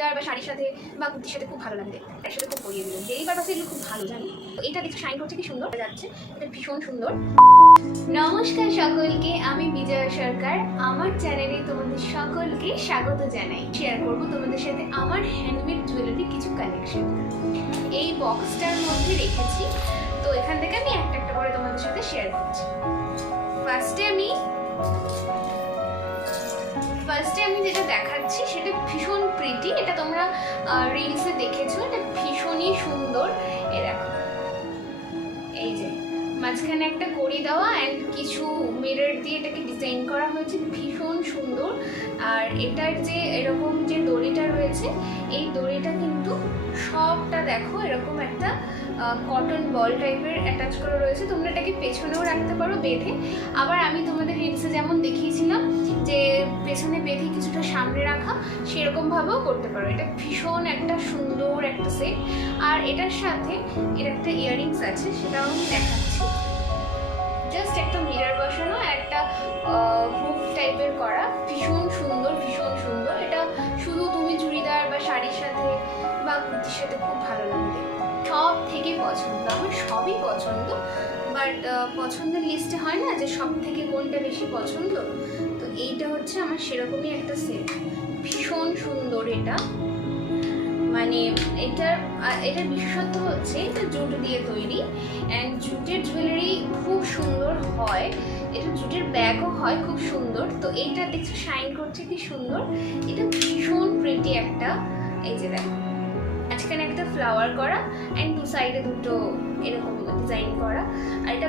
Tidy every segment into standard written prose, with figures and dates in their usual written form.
চুড়িদার বা শাড়ির সাথে বা কুর্তির সাথে খুব ভালো লাগে দেখতে, এর সাথে খুব পরিয়ে দিলেন যে এইবার পাশে এগুলো খুব ভালো জানি। এটা দেখতে শাইন করছে, কি সুন্দর যাচ্ছে, এটা ভীষণ সুন্দর। নমস্কার সকলকে, আমি বিজয়া সরকার। আমার চ্যানেলে তোমাদের সকলকে স্বাগত জানাই। শেয়ার করবো তোমাদের সাথে আমার হ্যান্ডমেড জুয়েলারি কিছু কালেকশন। এই বক্সটার মধ্যে রেখেছি, তো এখান থেকে আমি একটা একটা করে তোমাদের সাথে শেয়ার করছি। ফার্স্টে আমি যেটা দেখাচ্ছি সেটা ভীষণ প্রিটি। এটা তোমরা রিলসে দেখেছো, এটা ভীষণই সুন্দর। এই দেখো, এই যে মাঝখানে একটা কড়ি দেওয়া অ্যান্ড কিছু মিরর দিয়ে এটাকে ডিজাইন করা হয়েছে, ভীষণ সুন্দর। আর এটার যে এরকম যে দড়িটা রয়েছে, এই দড়িটা কিন্তু সবটা দেখো এরকম একটা কটন বল টাইপের অ্যাটাচ করা রয়েছে। তোমরা এটাকে পেছনেও রাখতে পারো বেঁধে, আবার আমি তোমাদের রিলসে যেমন দেখিয়েছিলাম যে পেছনে বেঁধে কিছুটা সামনে রাখা, সেরকমভাবেও করতে পারো। এটা ভীষণ একটা সুন্দর একটা সেট। আর এটার সাথে এর একটা ইয়াররিংস আছে, সেটাও আমি দেখাচ্ছি। জাস্ট একটা মিরর বসানো, একটা হুক টাইপের করা, ভীষণ সুন্দর, ভীষণ সুন্দর। এটা শুধু তুমি চুড়িদার বা শাড়ির সাথে বা কুর্তির সাথে খুব ভালো লাগে। সব থেকে পছন্দ, আমার সবই পছন্দ, বাট পছন্দের লিস্টে হয় না যে সব থেকে কোনটা বেশি পছন্দ, তো এইটা হচ্ছে আমার সেরকমই একটা সেট। ভীষণ সুন্দর এটা, মানে এটার বিশেষত্ব হচ্ছে এটা জুট দিয়ে তৈরি অ্যান্ড জুটের জুয়েলারি খুব সুন্দর হয়। এটা জুটের ব্যাগও হয় খুব সুন্দর। তো এইটা দেখছো শাইন করছে, কি সুন্দর। এটা ভীষণ প্রিটি একটা, এই যে দেখো মাঝখানে একটা ফ্লাওয়ার করা অ্যান্ড দু সাইডে দুটো এরকম ডিজাইন করা। আর এটা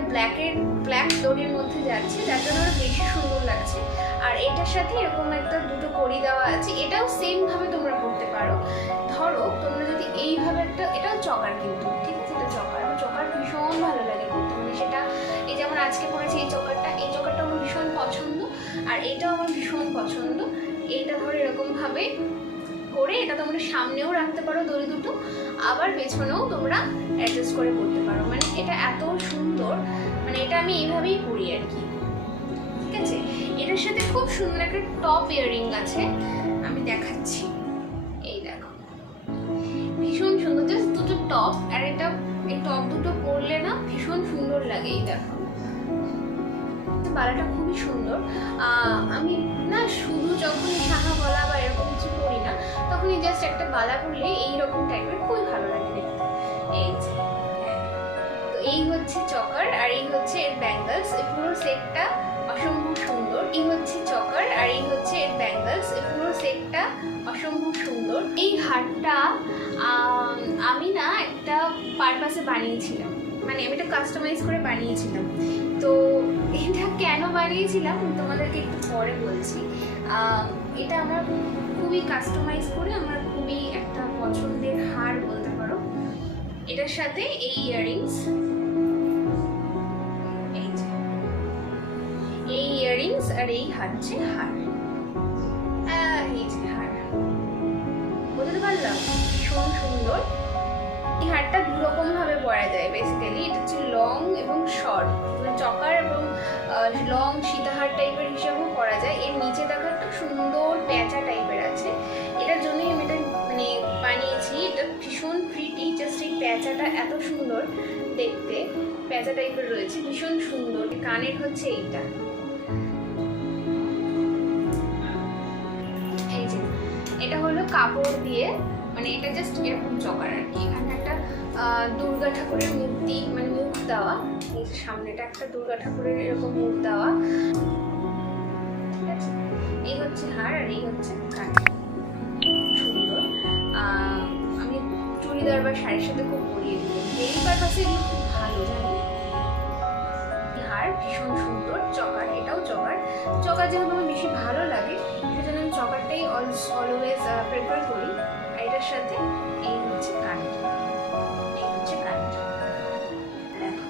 ব্ল্যাক দড়ির মধ্যে যাচ্ছে, যার জন্য আরো বেশি সুন্দর লাগছে। আর এটার সাথে এরকম একটা দুটো কড়ি দেওয়া আছে, এটাও সেম ভাবে তোমরা করতে পারো। ধরো তোমরা যদি এইভাবে একটা, এটাও চকার কিন্তু, ঠিক আছে, এটা চকার। আমার চকার ভীষণ ভালো লাগে করতে, মানে সেটা এই যেমন আজকে পড়েছি এই চকারটা আমার ভীষণ পছন্দ। আর এটাও আমার ভীষণ পছন্দ। এইটা ধরো এরকম ভাবে করে এটা তোমরা সামনেও রাখতে পারো দড়ি দুটো, আবার পেছনেও তোমরা অ্যাডজাস্ট করে করতে পারো। মানে এটা এত সুন্দর, মানে এটা আমি এইভাবেই করি আর কি, ঠিক আছে। এটার সাথে খুব সুন্দর একটা টপ ইয়াররিং আছে, আমি দেখাচ্ছি। এই দেখো ভীষণ সুন্দর, জাস্ট দুটো টপ। আর এটা এই টপ দুটো পরলে না ভীষণ সুন্দর লাগে। এই দেখো বালাটা খুবই সুন্দর। আমি না শুধু যখন সাহা গলা বা এরকম কিছু করি না, তখনই জাস্ট একটা বালা করলে এইরকম টাইপের খুবই ভালো লাগে দেখতে। এই যে তো এই হচ্ছে চকার, আর এই হচ্ছে এর ব্যাঙ্গলস। এই পুরো সেটটা অসম্ভব সুন্দর। এই হচ্ছে চকার, আর এই হচ্ছে এর ব্যাঙ্গলস। এই পুরো সেটটা অসম্ভব সুন্দর। এই হারটা আমি না একটা পারপাসে বানিয়েছিলাম, মানে আমি এটা কাস্টমাইজ করে বানিয়েছিলাম। তো এটা কেন বানিয়েছিলাম তোমাদেরকে একটু পরে বলছি। এটা আমার খুবই কাস্টমাইজ করে, আমার খুবই একটা পছন্দের হার বলতে পারো। এটার সাথে এই ইয়াররিংস, এই ইয়াররিংস আর এই হচ্ছে হার, এই যে হার, বুঝতে পারলাম, ভীষণ সুন্দর। এই হারটা দুরকম ভাবে পরা যায় বেসিক্যালি। এটা হচ্ছে লং এবং শর্ট, চকার এবং লং সীতাহার টাইপের হিসাবেও করা যায়। এর নিচে দেখো একটা সুন্দর প্যাঁচা টাইপের আছে, এটার জন্যই আমি এটা মানে বানিয়েছি। এটা ভীষণ প্রিটি, জাস্ট এই প্যাঁচাটা এত সুন্দর দেখতে, প্যাঁচা টাইপের রয়েছে, ভীষণ সুন্দর। কানের হচ্ছে এইটা, এই যে এটা হলো কাপড় দিয়ে, মানে এটা জাস্ট এরকম চকার আর কি। এখানটা একটা দুর্গা ঠাকুরের মূর্তি, মানে মুখ দেওয়া, এই যে সামনেটা একটা দুর্গা ঠাকুরের এরকম মুখ দেওয়া, ঠিক আছে। এই হচ্ছে হার, আর এই হচ্ছে কান, সুন্দর। আমি চুড়িদার বা শাড়ির সাথে খুব পরিয়ে দিই, এই পারপাসে এগুলো খুব ভালো জানি। হার ভীষণ সুন্দর। চকার, এটাও চকার। চকার যেহেতু আমার বেশি ভালো লাগে, সেজন্য আমি চকারটাই অলওয়েজ প্রেফার করি। আর এটার সাথে এই হচ্ছে কানের, এই হচ্ছে কানের। দেখো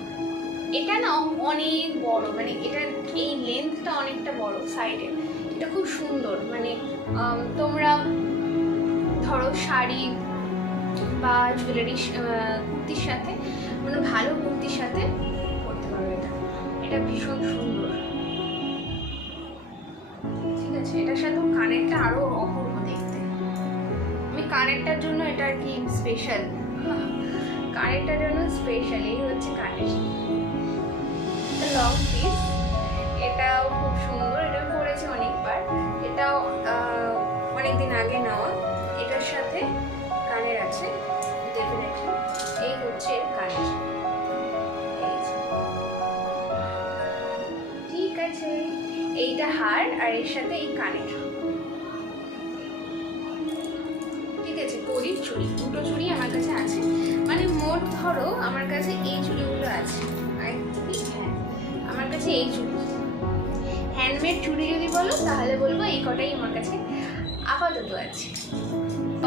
এটা না অনেক বড়, মানে এটার এই লেন্থটা অনেকটা বড় সাইডে। এটা খুব সুন্দর, মানে তোমরা ধরো শাড়ি বা জুয়েলারি কুর্তির সাথে, মানে ভালো কুর্তির সাথে করতে পারো। এটা ভীষণ সুন্দর, ঠিক আছে। এটার সাথে কানেরটা আরো অপূর্ব দেখতে। আমি কানেরটার জন্য এটা আর কি স্পেশাল, কানেরটার জন্য স্পেশাল। এই হচ্ছে কানের লং পিস, এটাও খুব সুন্দর, এটাও পরেছি অনেকবার, এটাও অনেকদিন আগে নেওয়া। এটার সাথে কানের আছে ডেফিনেটলি। এই হচ্ছে কানের, ঠিক আছে। এইটা হার আর এর সাথে এই কানের, ঠিক আছে। গরিব চুড়ি, দুটো চুড়ি আমার কাছে আছে, মানে মোট ধরো আমার কাছে এই চুড়িগুলো আছে। হ্যাঁ, আমার কাছে এই চুড়ি, হ্যান্ডমেড চুড়ি যদি বলো তাহলে বলবো এই কটাই আমার কাছে আপাতত আছে।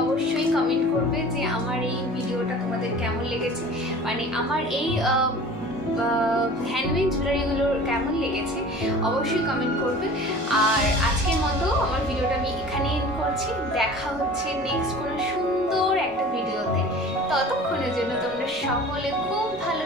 অবশ্যই কমেন্ট করবে যে আমার এই ভিডিওটা তোমাদের কেমন লেগেছে, মানে আমার এই হ্যান্ডমেড জুয়েলারিগুলো কেমন লেগেছে অবশ্যই কমেন্ট করবে। আর আজকের মতো আমার ভিডিওটা আমি এখানে এন্ড করছি। দেখা হচ্ছে নেক্সট কোনো সুন্দর একটা ভিডিওতে। ততক্ষণের জন্য তোমরা সকলে খুব ভালো